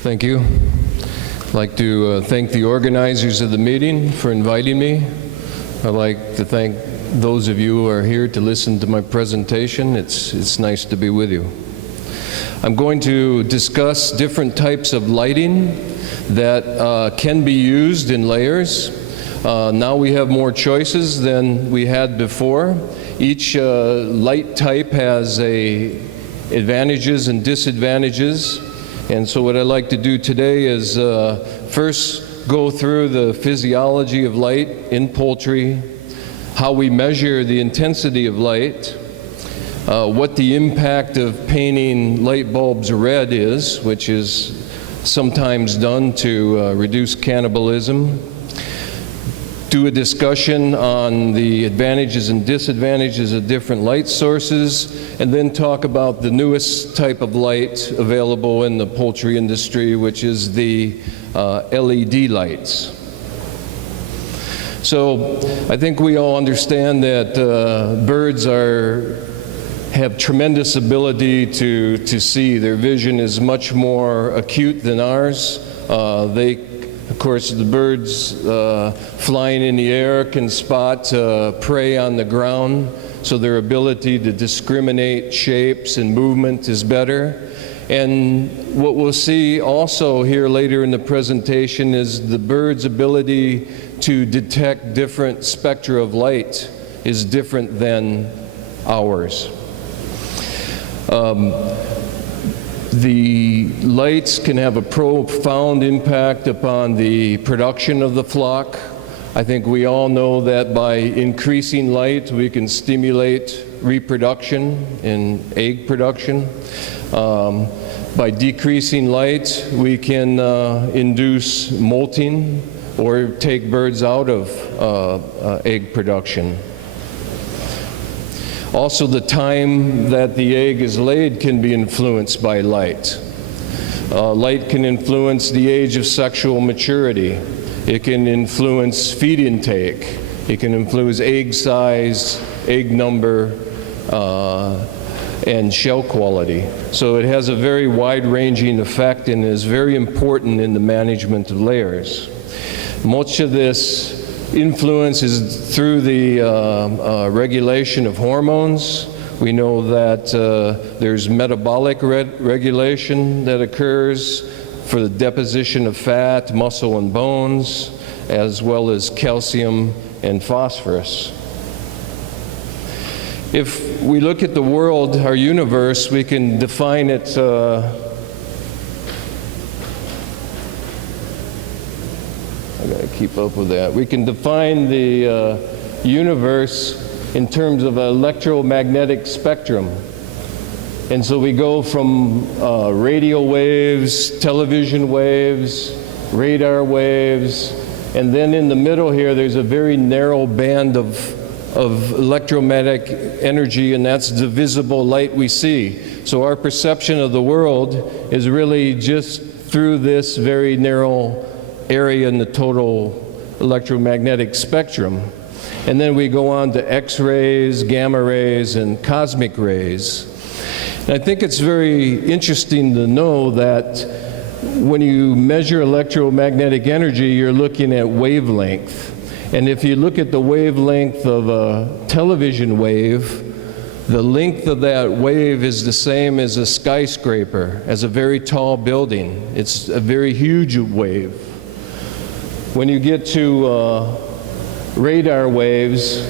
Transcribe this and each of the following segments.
Thank you. I'd like to thank the organizers of the meeting for inviting me. I'd like to thank those of you who are here to listen to my presentation. It's nice to be with you. I'm going to discuss different types of lighting that can be used in layers. Now we have more choices than we had before. Each light type has advantages and disadvantages. And so what I'd like to do today is first go through the physiology of light in poultry, how we measure the intensity of light, what the impact of painting light bulbs red is, which is sometimes done to reduce cannibalism, do a discussion on the advantages and disadvantages of different light sources, and then talk about the newest type of light available in the poultry industry, which is the LED lights. So I think we all understand that birds have tremendous ability to see. Their vision is much more acute than ours. Of course, the birds flying in the air can spot prey on the ground, so their ability to discriminate shapes and movement is better. And what we'll see also here later in the presentation is the bird's ability to detect different spectra of light is different than ours. The lights can have a profound impact upon the production of the flock. I think we all know that by increasing light, we can stimulate reproduction and egg production. By decreasing light, we can induce molting or take birds out of egg production. Also, the time that the egg is laid can be influenced by light. Light can influence the age of sexual maturity. It can influence feed intake. It can influence egg size, egg number, and shell quality. So it has a very wide-ranging effect and is very important in the management of layers. Much of this influence is through the regulation of hormones. We know that there's metabolic regulation that occurs for the deposition of fat, muscle, and bones, as well as calcium and phosphorus. If we look at the world, our universe, we can define it keep up with that. We can define the universe in terms of an electromagnetic spectrum. And so we go from radio waves, television waves, radar waves, and then in the middle here there's a very narrow band of electromagnetic energy, and that's the visible light we see. So our perception of the world is really just through this very narrow area in the total electromagnetic spectrum. And then we go on to X-rays, gamma rays, and cosmic rays. And I think it's very interesting to know that when you measure electromagnetic energy, you're looking at wavelength. And if you look at the wavelength of a television wave, the length of that wave is the same as a skyscraper, as a very tall building. It's a very huge wave. When you get to radar waves,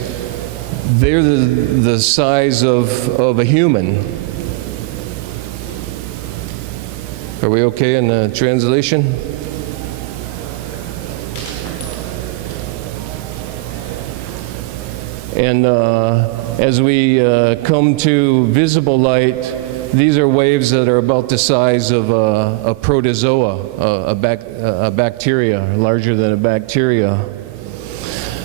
they're the size of a human. Are we okay in the translation? And as we come to visible light, these are waves that are about the size of a protozoa, a bacteria, larger than a bacteria.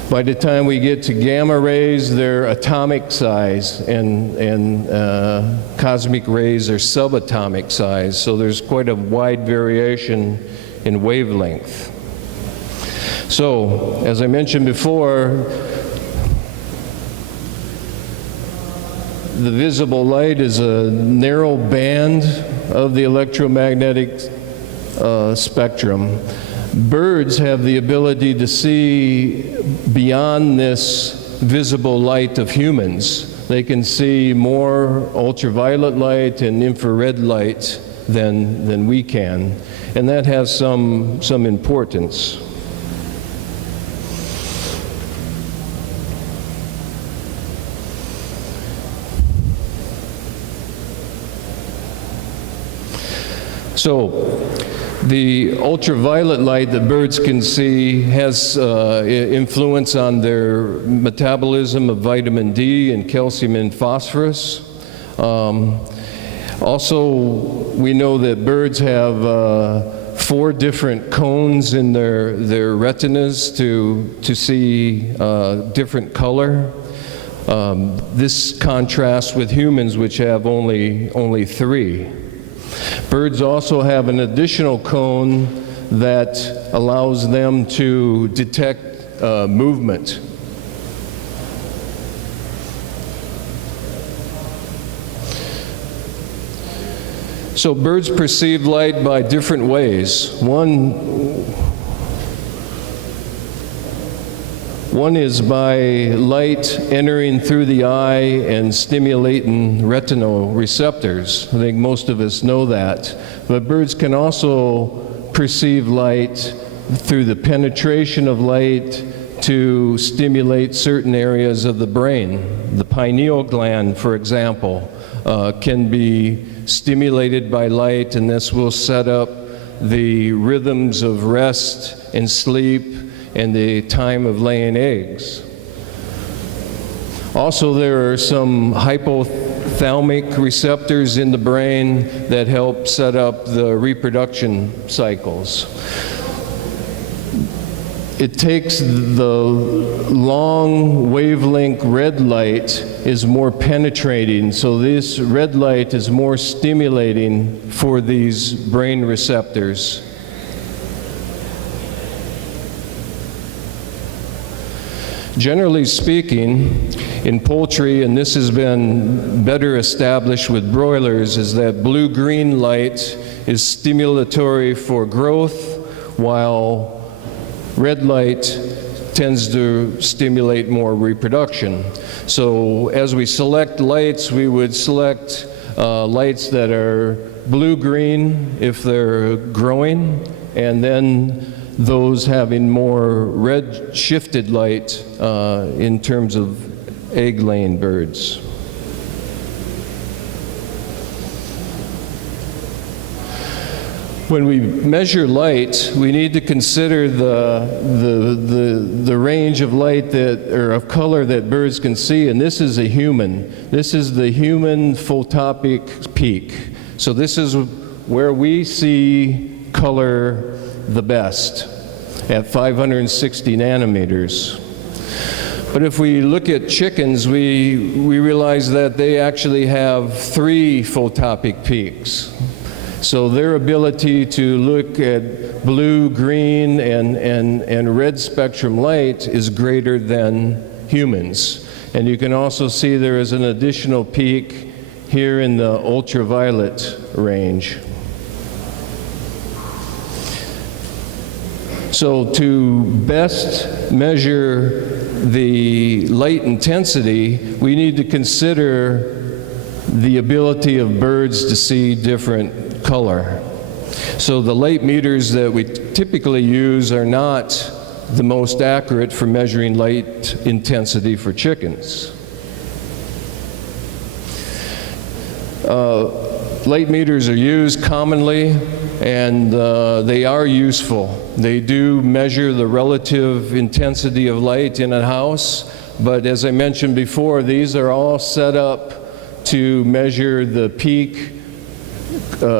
By the time we get to gamma rays, they're atomic size, and cosmic rays are subatomic size. So there's quite a wide variation in wavelength. So, as I mentioned before, the visible light is a narrow band of the electromagnetic spectrum. Birds have the ability to see beyond this visible light of humans. They can see more ultraviolet light and infrared light than we can, and that has some importance. So, the ultraviolet light that birds can see has influence on their metabolism of vitamin D and calcium and phosphorus. Also, we know that birds have 4 different cones in their retinas to see different color. This contrasts with humans, which have only 3. Birds also have an additional cone that allows them to detect movement. So birds perceive light by different ways. One is by light entering through the eye and stimulating retinal receptors. I think most of us know that. But birds can also perceive light through the penetration of light to stimulate certain areas of the brain. The pineal gland, for example, can be stimulated by light, and this will set up the rhythms of rest and sleep and the time of laying eggs. Also, there are some hypothalamic receptors in the brain that help set up the reproduction cycles. It takes the long wavelength red light is more penetrating, so this red light is more stimulating for these brain receptors. Generally speaking, in poultry, and this has been better established with broilers, is that blue-green light is stimulatory for growth, while red light tends to stimulate more reproduction. So as we select lights, we would select lights that are blue-green if they're growing, and then those having more red shifted light in terms of egg-laying birds. When we measure light, we need to consider the range of light or of color that birds can see, and this is a human. This is the human photopic peak. So this is where we see color the best, at 560 nanometers. But if we look at chickens, we realize that they actually have 3 photopic peaks. So their ability to look at blue, green, and red spectrum light is greater than humans. And you can also see there is an additional peak here in the ultraviolet range. So to best measure the light intensity, we need to consider the ability of birds to see different color. So the light meters that we typically use are not the most accurate for measuring light intensity for chickens. Light meters are used commonly, and they are useful. They do measure the relative intensity of light in a house, but as I mentioned before, these are all set up to measure the peak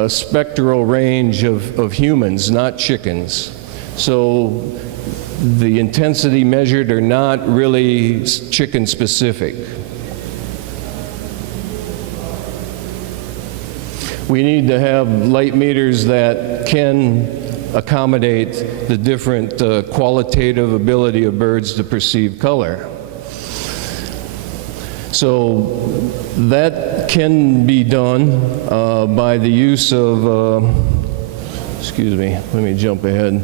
spectral range of humans, not chickens. So the intensity measured are not really chicken specific. We need to have light meters that can accommodate the different qualitative ability of birds to perceive color. So that can be done by the use of excuse me, let me jump ahead.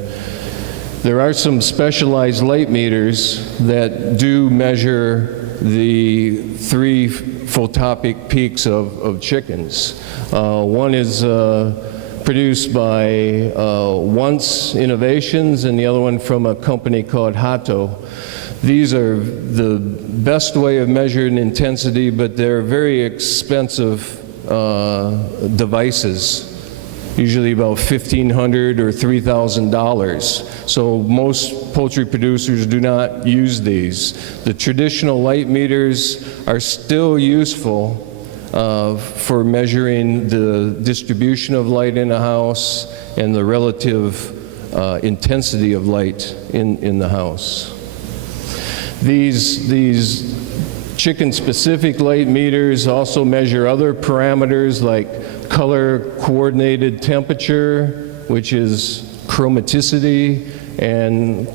There are some specialized light meters that do measure the 3 photopic peaks of chickens. One is produced by Once Innovations, and the other one from a company called Hato. These are the best way of measuring intensity, but they're very expensive devices, usually about $1,500 or $3,000. So most poultry producers do not use these. The traditional light meters are still useful for measuring the distribution of light in a house and the relative intensity of light in the house. These chicken-specific light meters also measure other parameters like color-coordinated temperature, which is chromaticity, and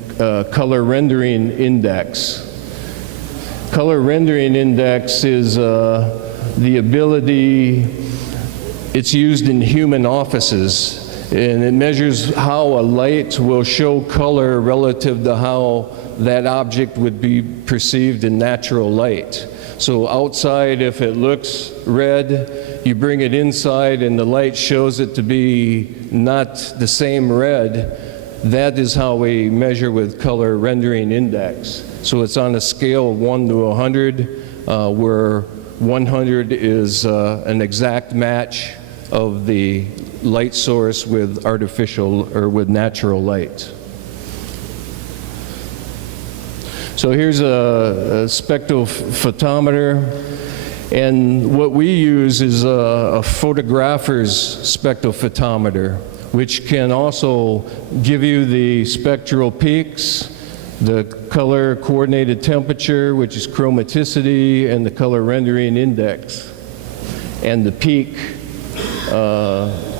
color rendering index. Color rendering index is the ability, it's used in human offices, and it measures how a light will show color relative to how that object would be perceived in natural light. So outside, if it looks red, you bring it inside and the light shows it to be not the same red. That is how we measure with color rendering index. So it's on a scale of 1 to 100, where 100 is an exact match of the light source with artificial or with natural light. So here's a spectrophotometer, and what we use is a photographer's spectrophotometer, which can also give you the spectral peaks, the color coordinated temperature, which is chromaticity, and the color rendering index, and the peak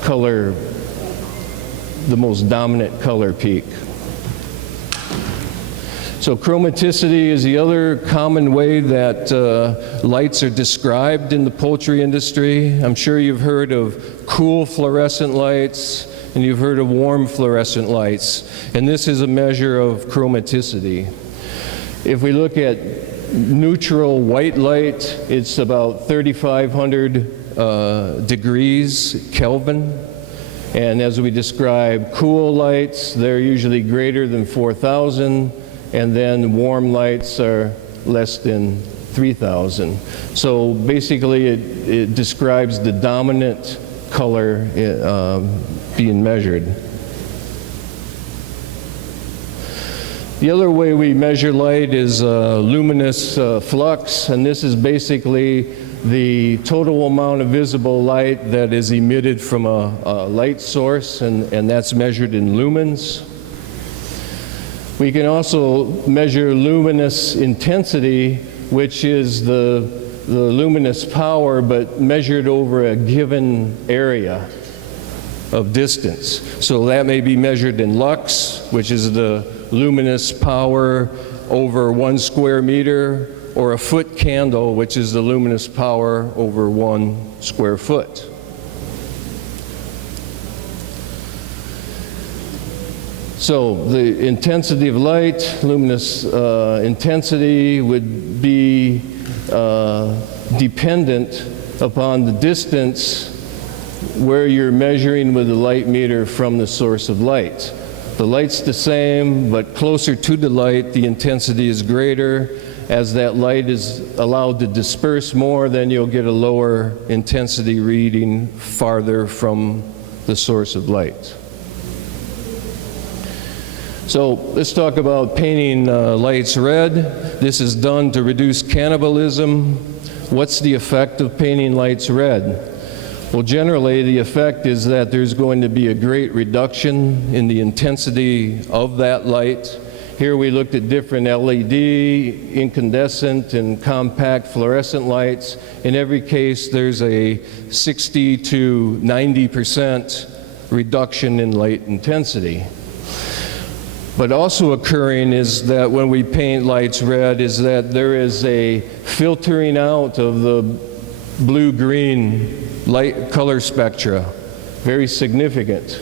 color, the most dominant color peak. So chromaticity is the other common way that lights are described in the poultry industry. I'm sure you've heard of cool fluorescent lights, and you've heard of warm fluorescent lights, and this is a measure of chromaticity. If we look at neutral white light, it's about 3,500 degrees Kelvin, and as we describe cool lights, they're usually greater than 4,000, and then warm lights are less than 3,000. So basically it describes the dominant color being measured. The other way we measure light is luminous flux, and this is basically the total amount of visible light that is emitted from a light source, and that's measured in lumens. We can also measure luminous intensity, which is the luminous power, but measured over a given area of distance. So that may be measured in lux, which is the luminous power over 1 square meter, or a foot candle, which is the luminous power over 1 square foot. So the intensity of light, luminous intensity, would be dependent upon the distance where you're measuring with the light meter from the source of light. The light's the same, but closer to the light, the intensity is greater. As that light is allowed to disperse more, then you'll get a lower intensity reading farther from the source of light. So let's talk about painting lights red. This is done to reduce cannibalism. What's the effect of painting lights red? Well, generally the effect is that there's going to be a great reduction in the intensity of that light. Here we looked at different LED, incandescent, and compact fluorescent lights. In every case, there's a 60 to 90% reduction in light intensity. But also occurring is that when we paint lights red is that there is a filtering out of the blue-green light color spectra, very significant.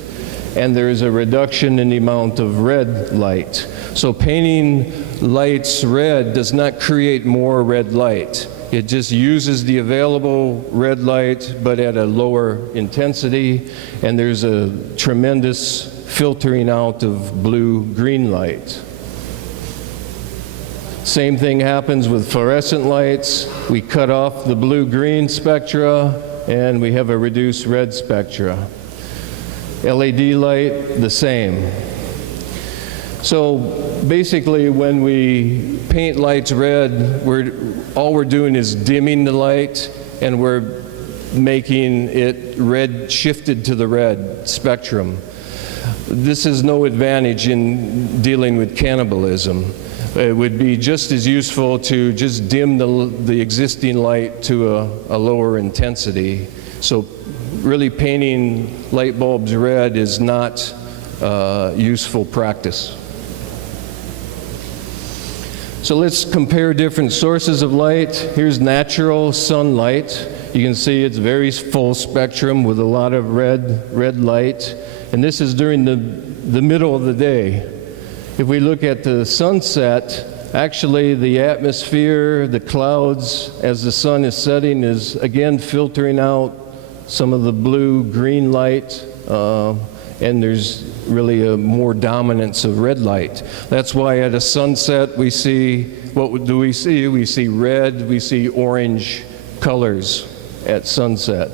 and there is a reduction in the amount of red light. So painting lights red does not create more red light. It just uses the available red light, but at a lower intensity, and there's a tremendous filtering out of blue-green light. Same thing happens with fluorescent lights. We cut off the blue-green spectra, and we have a reduced red spectra. LED light, the same. So basically, when we paint lights red, all we're doing is dimming the light, and we're making it red, shifted to the red spectrum. This is no advantage in dealing with cannibalism. It would be just as useful to just dim the existing light to a lower intensity. So really painting light bulbs red is not useful practice. So let's compare different sources of light. Here's natural sunlight. You can see it's very full spectrum with a lot of red light. And this is during the middle of the day. If we look at the sunset, actually the atmosphere, the clouds, as the sun is setting, is again filtering out some of the blue-green light, and there's really a more dominance of red light. That's why at a sunset we see, what do we see? We see red, we see orange colors at sunset.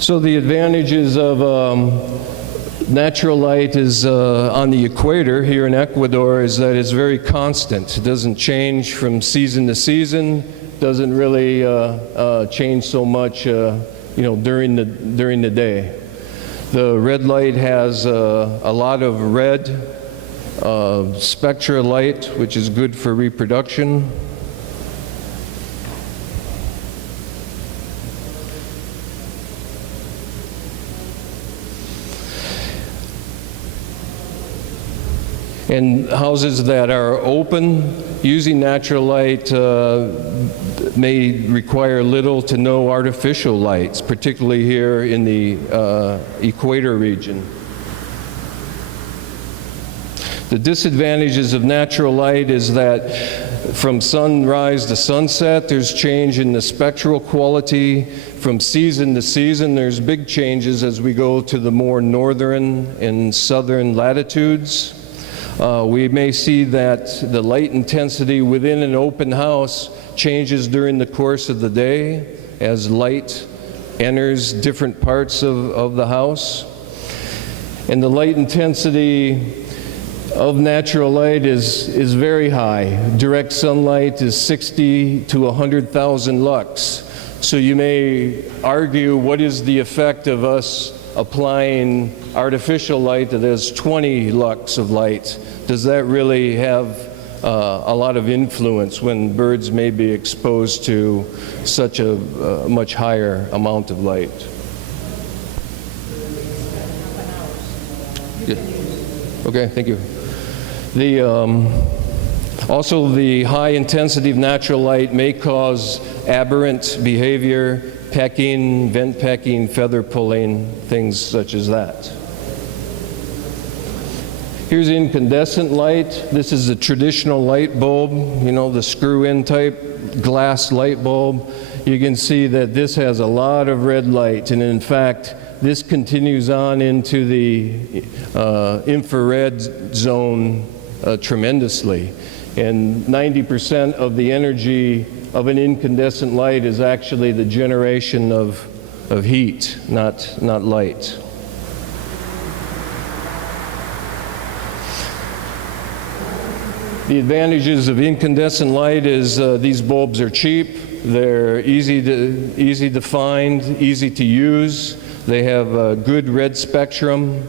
So the advantages of natural light is on the equator here in Ecuador is that it's very constant. It doesn't change from season to season, doesn't really change so much during the day. The red light has a lot of red spectra light, which is good for reproduction. And houses that are open, using natural light may require little to no artificial lights, particularly here in the equator region. The disadvantages of natural light is that from sunrise to sunset, there's change in the spectral quality. From season to season, there's big changes as we go to the more northern and southern latitudes. We may see that the light intensity within an open house changes during the course of the day as light enters different parts of the house. And the light intensity of natural light is very high. Direct sunlight is 60 to 100,000 lux. So you may argue, what is the effect of us applying artificial light that has 20 lux of light? Does that really have a lot of influence when birds may be exposed to such a much higher amount of light? Yeah. Okay, thank you. Also, the high intensity of natural light may cause aberrant behavior, pecking, vent pecking, feather pulling, things such as that. Here's incandescent light. This is a traditional light bulb, the screw-in type glass light bulb. You can see that this has a lot of red light, and in fact, this continues on into the infrared zone tremendously. And 90% of the energy of an incandescent light is actually the generation of heat, not light. The advantages of incandescent light is these bulbs are cheap, they're easy to find, easy to use, they have a good red spectrum,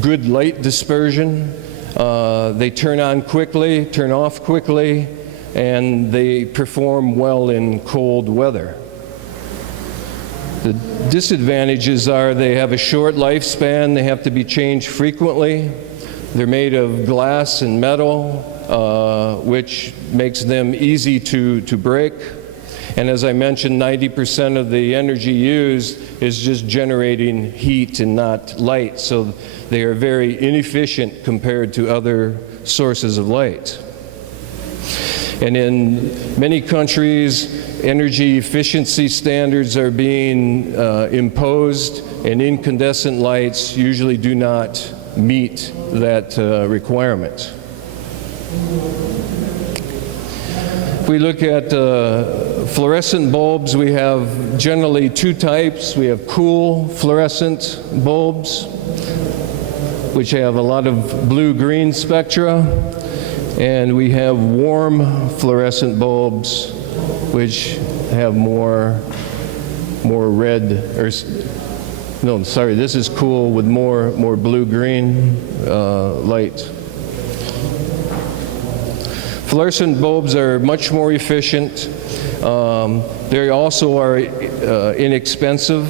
good light dispersion, they turn on quickly, turn off quickly, and they perform well in cold weather. The disadvantages are they have a short lifespan, they have to be changed frequently, they're made of glass and metal, which makes them easy to break, And as I mentioned, 90% of the energy used is just generating heat and not light, so they are very inefficient compared to other sources of light. And in many countries, energy efficiency standards are being imposed, and incandescent lights usually do not meet that requirement. If we look at fluorescent bulbs, we have generally two types. We have cool fluorescent bulbs, which have a lot of blue-green spectra, and we have warm fluorescent bulbs, which have more red, or no, sorry, this is cool with more blue-green light. Fluorescent bulbs are much more efficient. They also are inexpensive.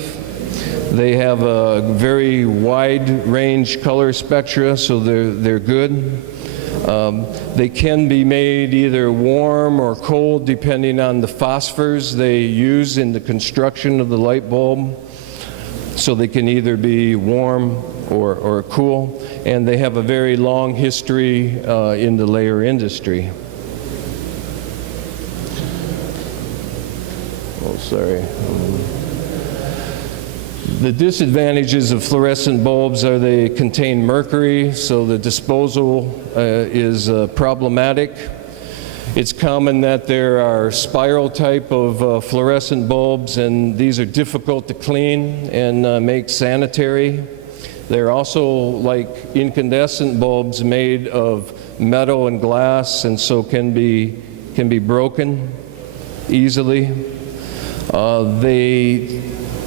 They have a very wide range color spectra, so they're good. They can be made either warm or cold depending on the phosphors they use in the construction of the light bulb. So they can either be warm or cool, and they have a very long history in the layer industry. Oh, sorry. The disadvantages of fluorescent bulbs are they contain mercury, so the disposal is problematic. It's common that there are spiral type of fluorescent bulbs, and these are difficult to clean and make sanitary. They're also like incandescent bulbs made of metal and glass, and so can be broken easily. They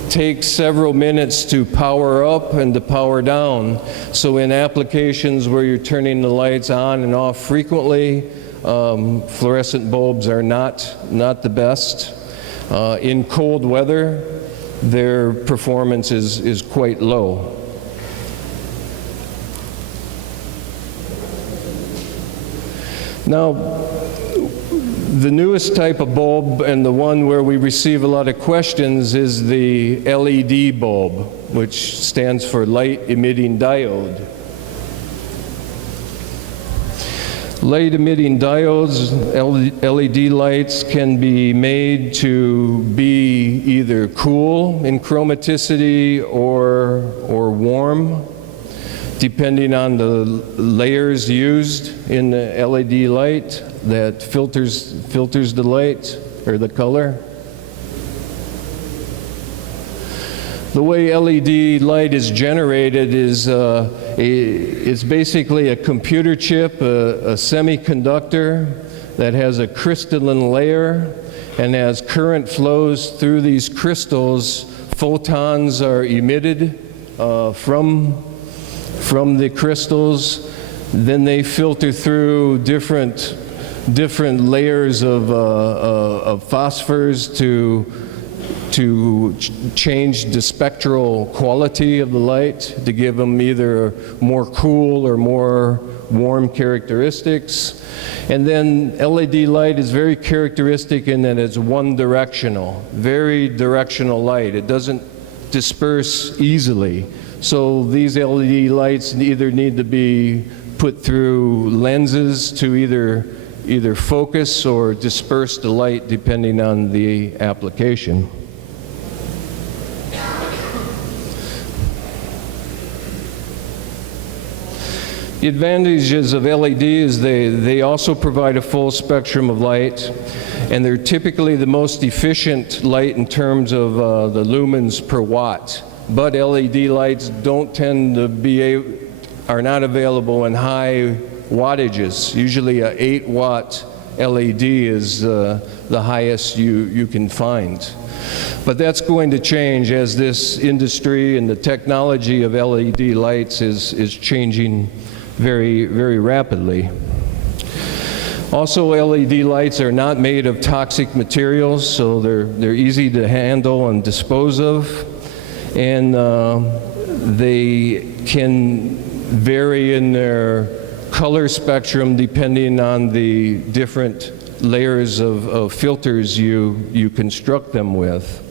take several minutes to power up and to power down. So in applications where you're turning the lights on and off frequently, fluorescent bulbs are not the best. In cold weather, their performance is quite low. Now, the newest type of bulb, and the one where we receive a lot of questions, is the LED bulb, which stands for light emitting diode. Light emitting diodes, LED lights, can be made to be either cool in chromaticity or warm, depending on the layers used in the LED light that filters the light or the color. The way LED light is generated is it's basically a computer chip, a semiconductor that has a crystalline layer, and as current flows through these crystals, photons are emitted from the crystals. Then they filter through different layers of phosphors to change the spectral quality of the light, to give them either more cool or more warm characteristics. And then LED light is very characteristic in that it's one directional, very directional light. It doesn't disperse easily. So these LED lights either need to be put through lenses to either focus or disperse the light depending on the application. The advantages of LED is they also provide a full spectrum of light, and they're typically the most efficient light in terms of the lumens per watt. But LED lights are not available in high wattages. Usually a 8-watt LED is the highest you can find. But that's going to change as this industry and the technology of LED lights is changing very, very rapidly. Also, LED lights are not made of toxic materials, so they're easy to handle and dispose of, and they can vary in their color spectrum depending on the different layers of filters you construct them with.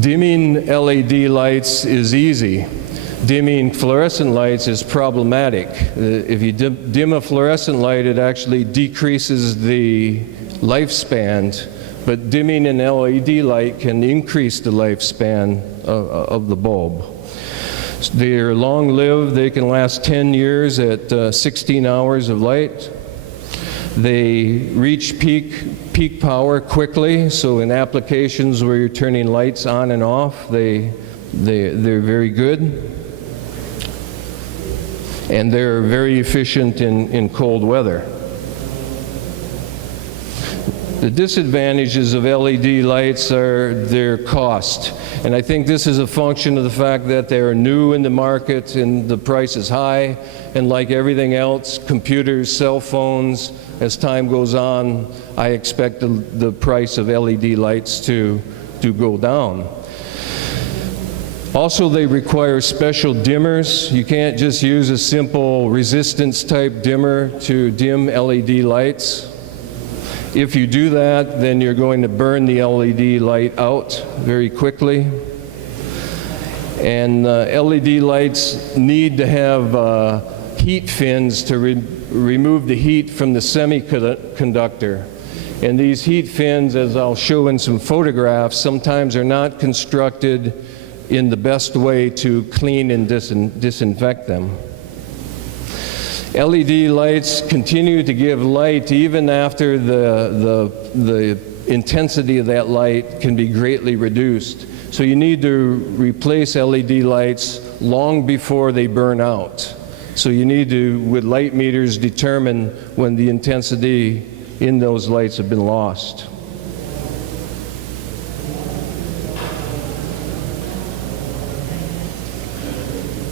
Dimming LED lights is easy. Dimming fluorescent lights is problematic. If you dim a fluorescent light, it actually decreases the lifespan, but dimming an LED light can increase the lifespan of the bulb. They're long-lived. They can last 10 years at 16 hours of light. They reach peak power quickly, so in applications where you're turning lights on and off, they're very good. And they're very efficient in cold weather. The disadvantages of LED lights are their cost. And I think this is a function of the fact that they're new in the market and the price is high. And like everything else, computers, cell phones, as time goes on, I expect the price of LED lights to go down. Also, they require special dimmers. You can't just use a simple resistance type dimmer to dim LED lights. If you do that, then you're going to burn the LED light out very quickly. And LED lights need to have heat fins to remove the heat from the semiconductor. And these heat fins, as I'll show in some photographs, sometimes are not constructed in the best way to clean and disinfect them. LED lights continue to give light even after the intensity of that light can be greatly reduced. So you need to replace LED lights long before they burn out. So you need to, with light meters, determine when the intensity in those lights have been lost.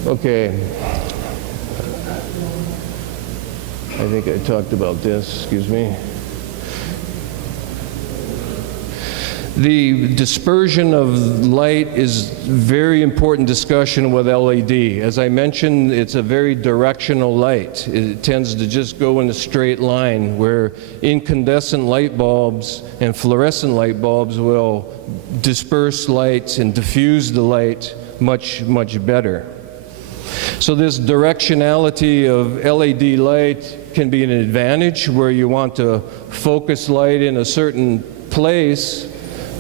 Okay. I think I talked about this, excuse me. The dispersion of light is very important discussion with LED. As I mentioned, it's a very directional light. It tends to just go in a straight line, where incandescent light bulbs and fluorescent light bulbs will disperse light and diffuse the light much, much better. So this directionality of LED light can be an advantage where you want to focus light in a certain place,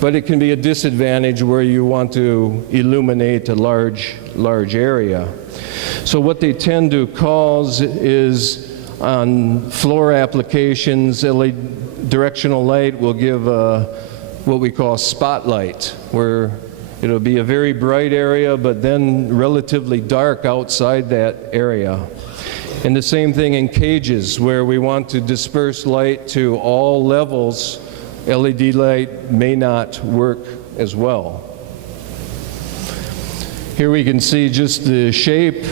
but it can be a disadvantage where you want to illuminate a large area. So what they tend to cause is, on floor applications, LED directional light will give what we call spotlight, where it'll be a very bright area, but then relatively dark outside that area. And the same thing in cages, where we want to disperse light to all levels. LED light may not work as well. Here we can see just the shape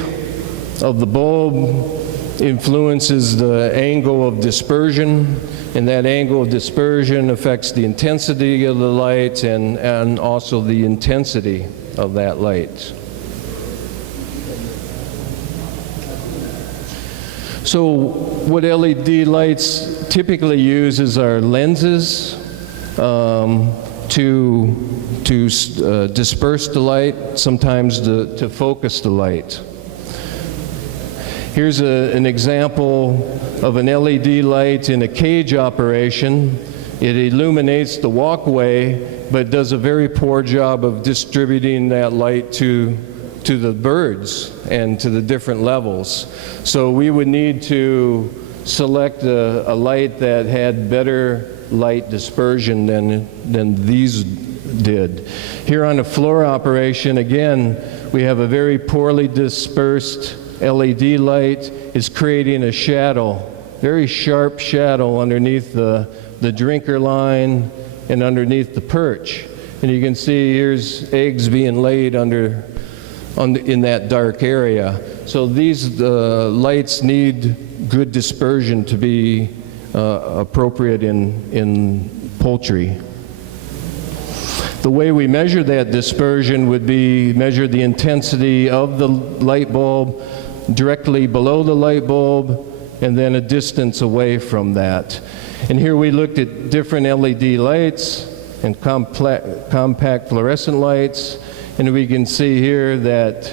of the bulb influences the angle of dispersion, and that angle of dispersion affects the intensity of the light and also the intensity of that light. So what LED lights typically use is our lenses to disperse the light, sometimes to focus the light. Here's an example of an LED light in a cage operation. It illuminates the walkway, but does a very poor job of distributing that light to the birds and to the different levels. So we would need to select a light that had better light dispersion than these did. Here on a floor operation, again, we have a very poorly dispersed LED light. Is creating a shadow, very sharp shadow underneath the drinker line and underneath the perch. And you can see here's eggs being laid in that dark area. So these lights need good dispersion to be appropriate in poultry. The way we measure that dispersion would be measure the intensity of the light bulb directly below the light bulb and then a distance away from that. And here we looked at different LED lights and compact fluorescent lights, and we can see here that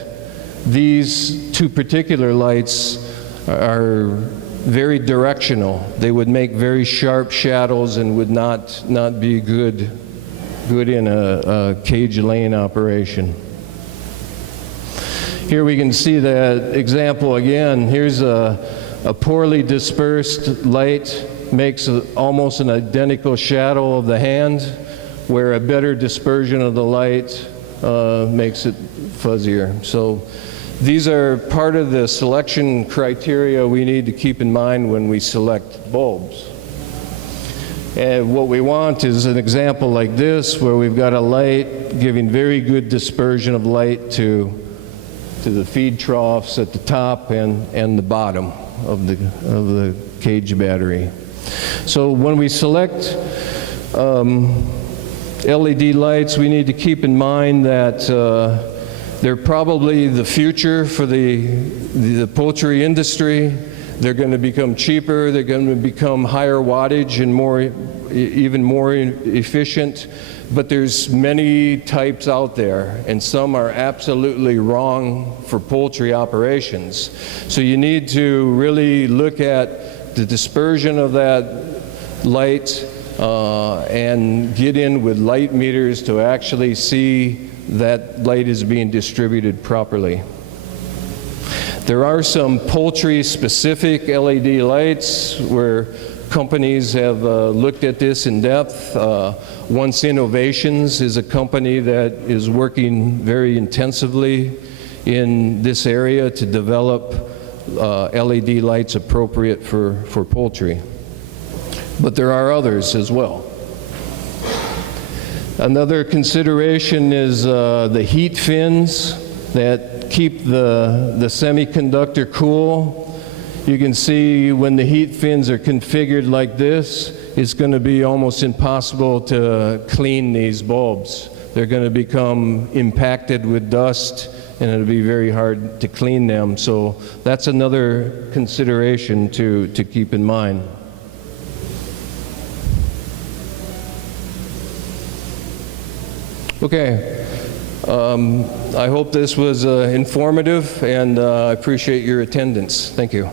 these two particular lights are very directional. They would make very sharp shadows and would not be good in a cage lane operation. Here we can see that example again. Here's a poorly dispersed light, makes almost an identical shadow of the hand, where a better dispersion of the light makes it fuzzier. So these are part of the selection criteria we need to keep in mind when we select bulbs. And what we want is an example like this, where we've got a light giving very good dispersion of light to the feed troughs at the top and the bottom of the cage battery. So when we select LED lights, we need to keep in mind that they're probably the future for the poultry industry. They're going to become cheaper, they're going to become higher wattage and even more efficient. But there's many types out there, and some are absolutely wrong for poultry operations. So you need to really look at the dispersion of that light and get in with light meters to actually see that light is being distributed properly. There are some poultry-specific LED lights where companies have looked at this in depth. Once Innovations is a company that is working very intensively in this area to develop LED lights appropriate for poultry. But there are others as well. Another consideration is the heat fins that keep the semiconductor cool. You can see when the heat fins are configured like this, it's going to be almost impossible to clean these bulbs. They're going to become impacted with dust, and it'll be very hard to clean them. So that's another consideration to keep in mind. Okay. I hope this was informative, and I appreciate your attendance. Thank you.